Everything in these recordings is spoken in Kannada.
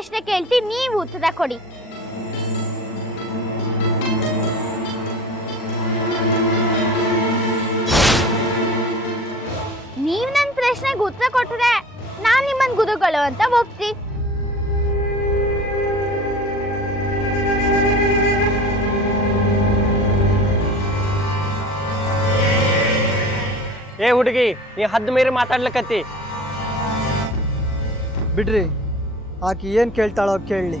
ಪ್ರಶ್ನೆ ಕೇಳ್ತೀನಿ, ನೀವು ಉತ್ತರ ಕೊಡಿ. ನೀವ್ ನನ್ನ ಪ್ರಶ್ನೆಗೆ ಉತ್ತರ ಕೊಟ್ಟರೆ ನಾನ್ ನಿಮ್ಮನ್ ಗುರುಗಳು ಅಂತ ಒಪ್ತಿ. ಏ ಹುಡುಗಿ, ನೀ ಹದ್ದು ಮೀರಿ ಮಾತಾಡ್ಲಕತ್ತಿ. ಬಿಡ್ರಿ, ಆಕಿ ಏನ್ ಕೇಳ್ತಾಳೋ ಕೇಳಲಿ.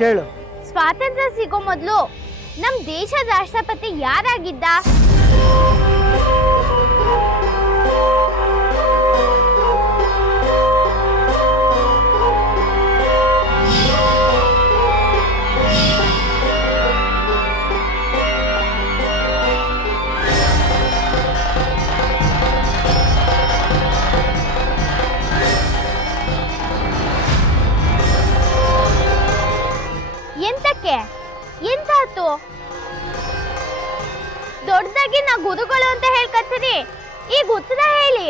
ಕೇಳು. ಸ್ವಾತಂತ್ರ್ಯ ಸಿಗೋ ಮೊದಲು ನಮ್ ದೇಶದ ರಾಷ್ಟ್ರಪತಿ ಯಾರಾಗಿದ್ದ? ಎಂತಕ್ಕೆ? ಎಂತಾತು? ದೊಡ್ಡದಾಗಿ ನಾ ಗುರುಗಳು ಅಂತ ಹೇಳ್ಕತ್ತೀರಿ, ಈಗ ಉತ್ತರ ಹೇಳಿ.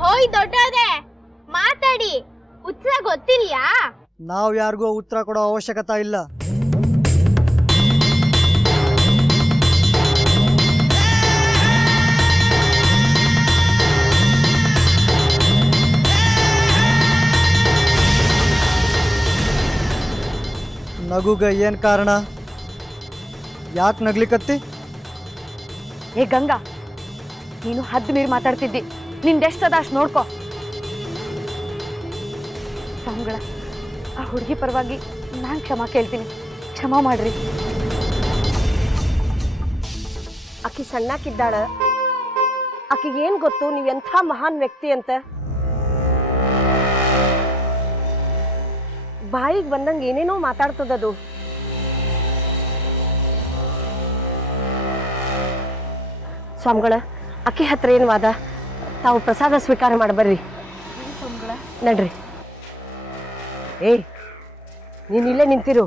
ಹೋಯ್ ದೊಡ್ಡದೇ, ಮಾತಾಡಿ. ಉತ್ತರ ಗೊತ್ತಿಲ್ಯಾ? ನಾವ್ ಯಾರಿಗೂ ಉತ್ತರ ಕೊಡೋ ಅವಶ್ಯಕತೆ ಇಲ್ಲ. ನಗುಗ ಏನ್ ಕಾರಣ? ಯಾಕೆ ನಗ್ಲಿಕತ್ತಿ? ಏ ಗಂಗಾ, ನೀನು ಹದ್ದು ಮೀರಿ ಮಾತಾಡ್ತಿದ್ದಿ. ನಿಂದೆಷ್ಟದ ಅಷ್ಟು ನೋಡ್ಕೊ. ಸ್ವಾಮಿಗಳ, ಆ ಹುಡುಗಿ ಪರವಾಗಿ ನಾನು ಕ್ಷಮಾ ಕೇಳ್ತೀನಿ. ಕ್ಷಮಾ ಮಾಡ್ರಿ. ಆಕಿ ಸಣ್ಣಾಕಿದ್ದಾಳ. ಆಕಿಗೇನ್ ಗೊತ್ತು ನೀವೆಂಥ ಮಹಾನ್ ವ್ಯಕ್ತಿ ಅಂತ? ಬಾಯಿಗೆ ಬಂದಂಗೆ ಏನೇನೋ ಮಾತಾಡ್ತದದು. ಸ್ವಾಮಿಗಳ, ಅಕ್ಕಿ ಹತ್ರ ಏನು ವಾದ? ತಾವು ಪ್ರಸಾದ ಸ್ವೀಕಾರ ಮಾಡಬರ್ರಿ. ನಡ್ರಿ. ನೀನಿಲ್ಲೇ ನಿಂತಿರು.